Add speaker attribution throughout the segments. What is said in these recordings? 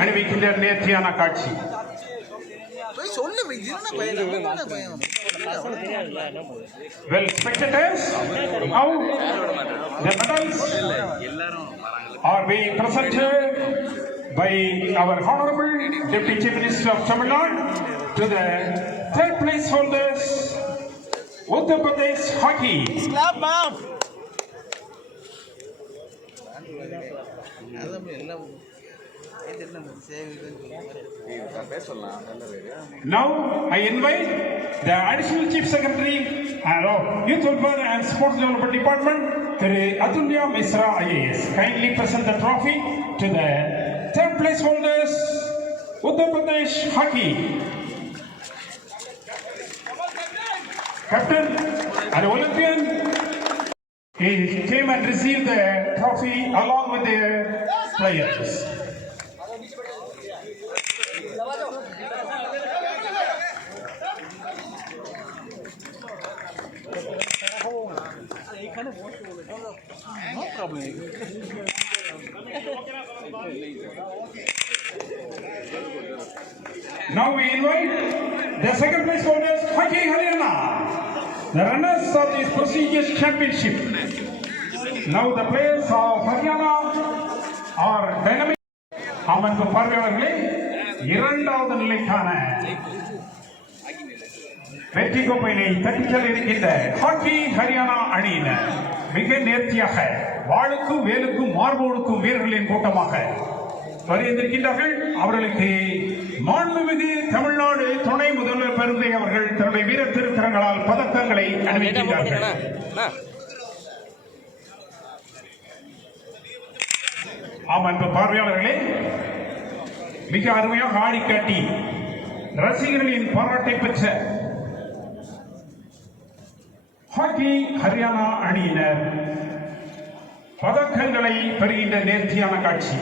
Speaker 1: அணிவிக்கின்ற நேர்த்தியான காட்சி
Speaker 2: போய் சொல்லு போய் இது என்ன பையன் நம்ம என்ன பையன்
Speaker 1: Well, spectators, now the medals are being presented by our Honorable Deputy Chief Minister of Tamil Nadu to the third place holders, Uttar Pradesh Hockey.
Speaker 2: Clap ma'am
Speaker 1: Now I invite the Additional Chief Secretary Youth Welfare and Sports Development Department, Thiru Atulya Misra IAS, kindly present the trophy to the third place holders, Uttar Pradesh Hockey. Captain and Olympian, he came and received the trophy along with the players.
Speaker 2: No problem
Speaker 1: Now we invite the second place holders, Hockey Haryana, the runners of this prestigious championship. Now the players of Haryana are dynamic. அமர்ந்து பார்வையாளர்களே இரண்டாவது நிலைக்கான வெற்றி கோப்பையினை தட்டிச்சல் இருக்கின்ற hockey Haryana அணியினர் மிக நேர்த்தியாக வாளுக்கும் வேலுக்கும் மார்போடுக்கும் வீரர்களின் கூட்டமாக வருகின்றிருக்கின்றார்கள் அவர்களுக்கு மாண்புமிகு தமிழ்நாடு துணை முதல்வர் பெருந்தை அவர்கள் தன்னுடைய வீர திருத்தரங்களால் பதக்கங்களை அணிவிக்கிறார்கள் ஆமா இப்ப பார்வையாளர்களே மிக அருமையாக ஆடி காட்டி ரசிகர்களின் பாராட்டை பெற்ற ஹாக்கி ஹரியானா அணியினர் பதக்கங்களை பெறுகின்ற நேர்த்தியான காட்சி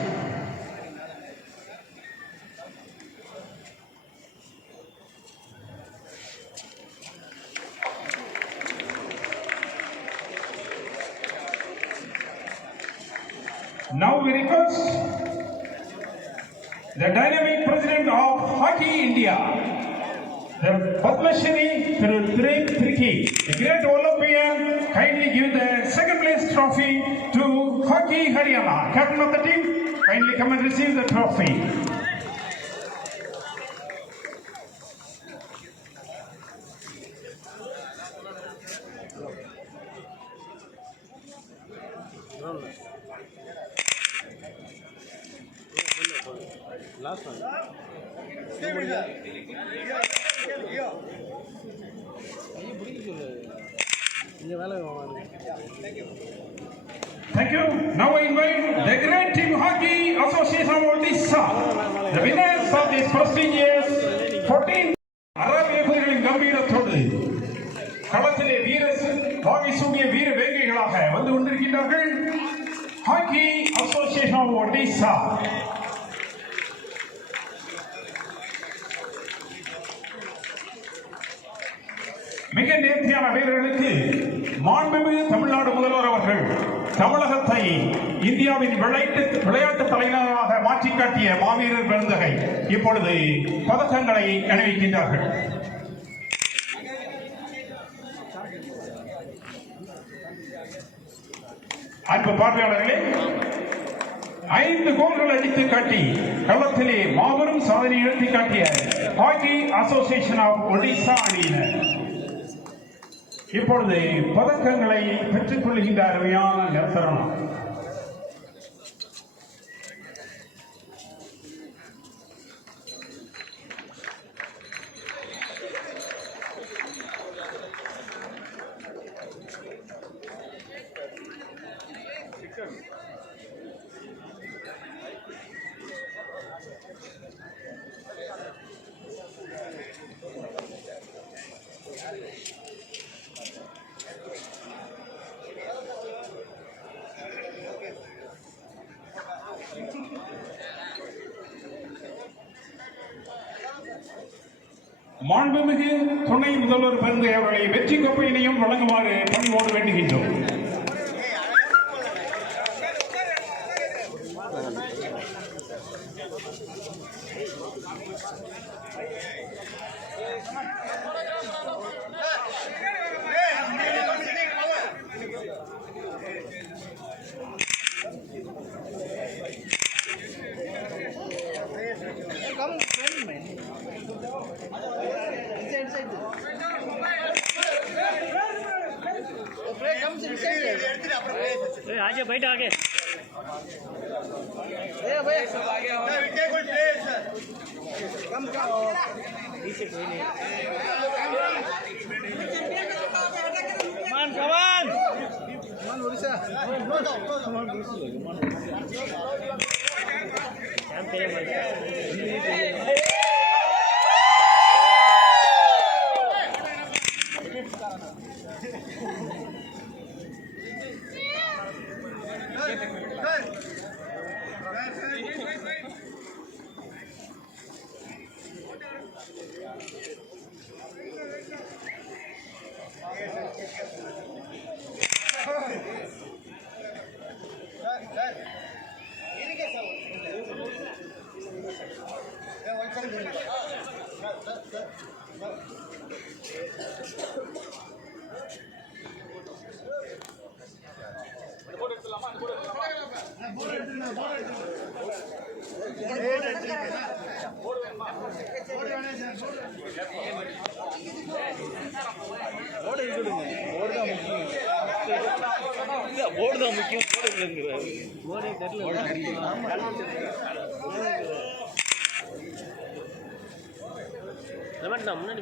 Speaker 1: Now we request the dynamic president of Hockey India, The Padmashri Triki, the great Olympian, kindly give the second place trophy to Hockey Haryana. Captain of the team, kindly come and receive the trophy.
Speaker 2: Last one.
Speaker 1: Thank you. Now I invite the great team hockey association of Odisha, the winners of this prestigious 14 அறவேகுதிகளின் கம்பீரத்தோடு களத்திலே வீர வாகை சூடிய வீர வேங்கைகளாக வந்து கொண்டிருக்கின்றார்கள் hockey association of Odisha மிக நேர்த்தியான வீரர்களுக்கு மாண்புமிகு தமிழ்நாடு முதல்வர் அவர்கள் தமிழகத்தை இந்தியாவின் விளையாட்டு விளையாட்டு தலைநகராக மாற்றி காட்டிய மாவீரர் பெருந்தகை இப்பொழுது பதக்கங்களை அணிவிக்கின்றார்கள். அன்பு பார்வையாளர்களே ஐந்து கோல்கள் அடித்து காட்டி களத்திலே மாபெரும் சாதனை நிகழ்த்தி காட்டிய ஹாக்கி அசோசியேஷன் ஆஃப் ஒடிசா அணியினர். இப்பொழுது பதக்கங்களை பெற்றுக் கொள்கின்ற அருமையான நிறுத்தரணம் மாண்புமிகு துணை முதல்வர் பெருந்தை அவர்களை வெற்றி கோப்பையினையும் வழங்குமாறு பணிவோடு வேண்டுகின்றோம்.
Speaker 2: આજે બેઠા આગે એ ભાઈ. સબ આગે હો વિકેટ
Speaker 3: કોઈ પ્લેયર છે કમ
Speaker 2: નીચે કોઈ નહીં માન
Speaker 3: કવાન માન
Speaker 2: ઓરિસા માન ઓરિસા
Speaker 3: માન Orissa Wait, wait, wait. Board தான் முக்கியம் போர்டு தெரியல முன்னாடி